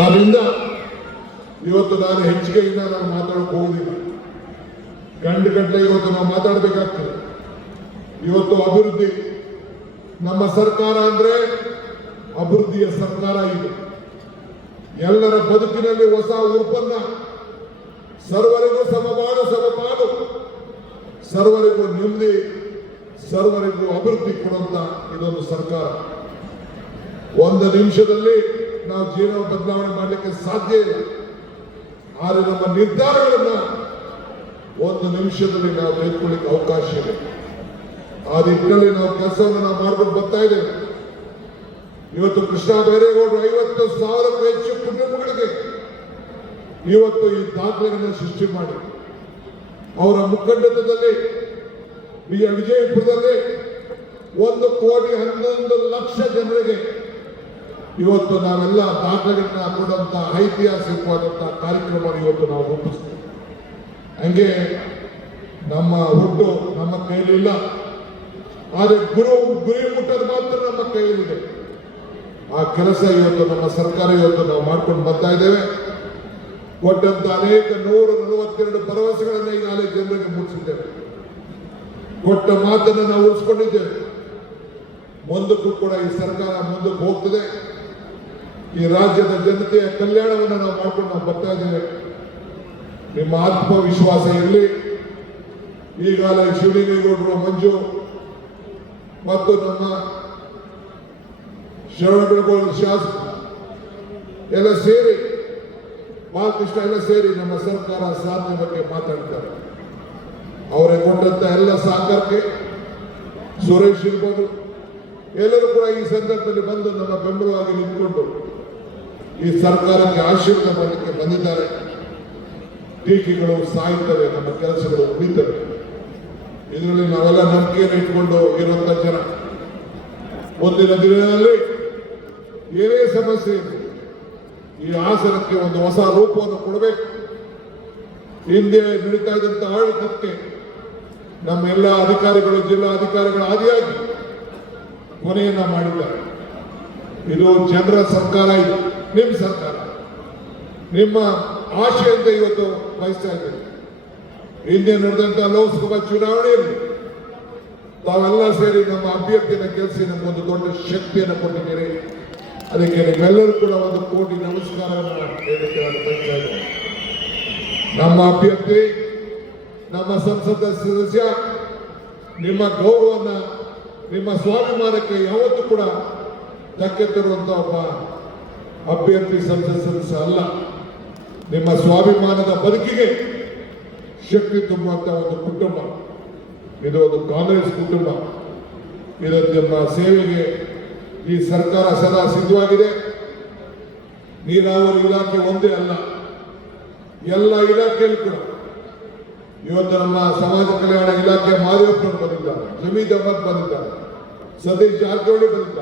ಆದ್ರಿಂದ ಇವತ್ತು ನಾನು ಹೆಚ್ಚಿಗೆಯಿಂದ ನಾನು ಮಾತಾಡಕ್ಕೆ ಹೋಗುದಿಲ್ಲ. ಗಂಟೆ ಇವತ್ತು ನಾವು ಮಾತಾಡಬೇಕಾಗ್ತದೆ. ಇವತ್ತು ಅಭಿವೃದ್ಧಿ, ನಮ್ಮ ಸರ್ಕಾರ ಅಂದ್ರೆ ಅಭಿವೃದ್ಧಿಯ ಸರ್ಕಾರ ಇದು. ಎಲ್ಲರ ಬದುಕಿನಲ್ಲಿ ಹೊಸ ಉತ್ಪನ್ನ, ಸರ್ವರಿಗೂ ಸಮಬಾಳು ಸಮಪಾಲು, ಸರ್ವರಿಗೂ ನೆಮ್ಮದಿ, ಸರ್ವರಿಗೂ ಅಭಿವೃದ್ಧಿ ಕೊಡುವಂತ ಇದೊಂದು ಸರ್ಕಾರ. ಒಂದು ನಿಮಿಷದಲ್ಲಿ ನಾವು ಜೀವನ ಬದಲಾವಣೆ ಮಾಡಲಿಕ್ಕೆ ಸಾಧ್ಯ ಇಲ್ಲ. ಆದರೆ ನಮ್ಮ ನಿರ್ಧಾರಗಳನ್ನ ಒಂದು ನಿಮಿಷದಲ್ಲಿ ನಾವು ತೆಗೆದುಕೊಳ್ಳಿಕ್ಕೆ ಅವಕಾಶ ಇದೆ. ಆ ನಿಟ್ಟಿನಲ್ಲಿ ನಾವು ಕೆಲಸವನ್ನು ನಾವು ಮಾಡ್ಕೊಂಡು ಬರ್ತಾ ಇದ್ದೇವೆ. ಇವತ್ತು ಕೃಷ್ಣ ಬೈರೇಗೌಡರು 50,000ಕ್ಕೂ ಹೆಚ್ಚು ಕುಟುಂಬಗಳಿಗೆ ಇವತ್ತು ಈ ದಾಖಲೆಗಳನ್ನು ಸೃಷ್ಟಿ ಮಾಡಿ ಅವರ ಮುಖಂಡತ್ವದಲ್ಲಿ ವಿಜಯಪುರದಲ್ಲಿ 1,11,00,000 ಜನರಿಗೆ ಇವತ್ತು ನಾವೆಲ್ಲ ದಾಖಲೆಗಳನ್ನ ಕೊಡುವಂತ ಐತಿಹಾಸಿಕವಾದಂತಹ ಕಾರ್ಯಕ್ರಮ ಇವತ್ತು ನಾವು ರೂಪಿಸ್ತೇವೆ. ಹಂಗೆ ನಮ್ಮ ಹುಟ್ಟು ನಮ್ಮ ಕೈಲಿಲ್ಲ, ಆದರೆ ಗುರಿ ಮುಟ್ಟೋದು ಮಾತ್ರ ನಮ್ಮ ಕೈಯಲ್ಲಿದೆ. ಆ ಕೆಲಸ ಇವತ್ತು ನಮ್ಮ ಸರ್ಕಾರ ಇವತ್ತು ನಾವು ಮಾಡ್ಕೊಂಡು ಬರ್ತಾ ಇದ್ದೇವೆ. ಕೊಟ್ಟಂತ ಅನೇಕ 142 ಭರವಸೆಗಳನ್ನ ಈಗಾಗಲೇ ಜನರಿಗೆ ಮುಟ್ಟಿಸಿದ್ದೇವೆ. ಕೊಟ್ಟ ಮಾತನ್ನು ನಾವು ಉಳಿಸ್ಕೊಂಡಿದ್ದೇವೆ. ಮುಂದಕ್ಕೂ ಕೂಡ ಈ ಸರ್ಕಾರ ಮುಂದಕ್ಕೆ ಹೋಗ್ತದೆ. ಈ ರಾಜ್ಯದ ಜನತೆಯ ಕಲ್ಯಾಣವನ್ನು ನಾವು ಮಾಡ್ಕೊಂಡು ನಾವು ಬರ್ತಾ ಇದ್ದೇವೆ. ನಿಮ್ಮ ಆತ್ಮವಿಶ್ವಾಸ ಇರಲಿ. ಈಗಾಗಲೇ ಶಿವಲಿಂಗೇಗೌಡರು, ಮಂಜು ಮತ್ತು ನಮ್ಮ ಶರಣಬೆಳಗೊಳ ಶಾಸಕ ಎಲ್ಲ ಸೇರಿ, ಬಾಲಕೃಷ್ಣ ಎಲ್ಲ ಸೇರಿ ನಮ್ಮ ಸರ್ಕಾರ ಸಾಧನೆ ಬಗ್ಗೆ ಮಾತಾಡ್ತಾರೆ. ಅವರೇ ಕೊಟ್ಟಂತ ಎಲ್ಲ ಸಹಕಾರಕ್ಕೆ ಸುರೇಶ್ ಇರ್ಬೋದು, ಎಲ್ಲರೂ ಕೂಡ ಈ ಸಂದರ್ಭದಲ್ಲಿ ಬಂದು ನಮ್ಮ ಬೆಂಬಲವಾಗಿ ನಿಂತ್ಕೊಂಡು ಈ ಸರ್ಕಾರಕ್ಕೆ ಆಶೀರ್ವಾದ ಮಾಡಲಿಕ್ಕೆ ಬಂದಿದ್ದಾರೆ. ಟೀಕೆಗಳು ಸಾಯ್ತವೆ, ನಮ್ಮ ಕೆಲಸಗಳು ಉಳಿತವೆ. ಇದರಲ್ಲಿ ನಾವೆಲ್ಲ ನಂಬಿಕೆಯನ್ನು ಇಟ್ಕೊಂಡು ಇರುವಂತ ಜನ. ಮುಂದಿನ ದಿನಗಳಲ್ಲಿ ಏನೇ ಸಮಸ್ಯೆ ಇದೆ, ಈ ಹಾಸನಕ್ಕೆ ಒಂದು ಹೊಸ ರೂಪವನ್ನು ಕೊಡಬೇಕು. ಹಿಂದೆ ನಡೀತಾ ಇದ್ದಂತ ಆಡಳಿತಕ್ಕೆ ನಮ್ಮೆಲ್ಲ ಅಧಿಕಾರಿಗಳು, ಜಿಲ್ಲಾ ಅಧಿಕಾರಿಗಳ ಆದಿಯಾಗಿ ಕೊನೆಯನ್ನ ಮಾಡಿದ್ದಾರೆ. ಇದು ಜನರ ಸರ್ಕಾರ, ಇದು ನಿಮ್ಮ ಸರ್ಕಾರ, ನಿಮ್ಮ ಆಶೆ ಅಂತ ಇವತ್ತು ಬಯಸ್ತಾ ಇದ್ದೇವೆ. ಹಿಂದೆ ನಡೆದಂತ ಲೋಕಸಭಾ ಚುನಾವಣೆಯಲ್ಲಿ ತಾವೆಲ್ಲ ಸೇರಿ ನಮ್ಮ ಅಭ್ಯರ್ಥಿಯನ್ನು ಗೆಲ್ಲಿಸಿ ನಮಗೊಂದು ದೊಡ್ಡ ಶಕ್ತಿಯನ್ನು ಕೊಟ್ಟಿದ್ದೀರಿ. ಅದಕ್ಕೆ ನಿಮ್ಮೆಲ್ಲರೂ ಕೂಡ 1 ಕೋಟಿ ನಮಸ್ಕಾರವನ್ನು ಹೇಳಲಿಕ್ಕೆ ನಾನು ಬಯಸ್ತಾ ಇದ್ದೇನೆ. ನಮ್ಮ ಅಭ್ಯರ್ಥಿ, ನಮ್ಮ ಸಂಸದ ಸದಸ್ಯ, ನಿಮ್ಮ ಗೌರವನ್ನ, ನಿಮ್ಮ ಸ್ವಾಭಿಮಾನಕ್ಕೆ ಯಾವತ್ತೂ ಕೂಡ ಧಕ್ಕೆ ತರುವಂತ ಒಬ್ಬ ಅಭ್ಯರ್ಥಿ ಸಂಸದ ಸದಸ್ಯ ಅಲ್ಲ. ನಿಮ್ಮ ಸ್ವಾಭಿಮಾನದ ಬದುಕಿಗೆ ಶಕ್ತಿ ತುಂಬುವಂತ ಒಂದು ಕುಟುಂಬ ಇದು. ಒಂದು ಕಾಂಗ್ರೆಸ್ ಕುಟುಂಬ. ಇದು ನಿಮ್ಮ ಸೇವೆಗೆ ಈ ಸರ್ಕಾರ ಸದಾ ಸಿದ್ಧವಾಗಿದೆ. ನೀರಾವರಿ ಇಲಾಖೆ ಒಂದೇ ಅಲ್ಲ, ಎಲ್ಲ ಇಲಾಖೆಯಲ್ಲಿ ಕೂಡ ಇವತ್ತು ನಮ್ಮ ಸಮಾಜ ಕಲ್ಯಾಣ ಇಲಾಖೆ ಮಾದೇವಪ್ಪನವರು ಬಂದಿದ್ದಾರೆ, ಜಮೀದ್ ಅಹಮದ್ ಬಂದಿದ್ದಾರೆ, ಸತೀಶ್ ಜಾರಕಿಹೊಳಿ ಬಂದಿದ್ದಾರೆ.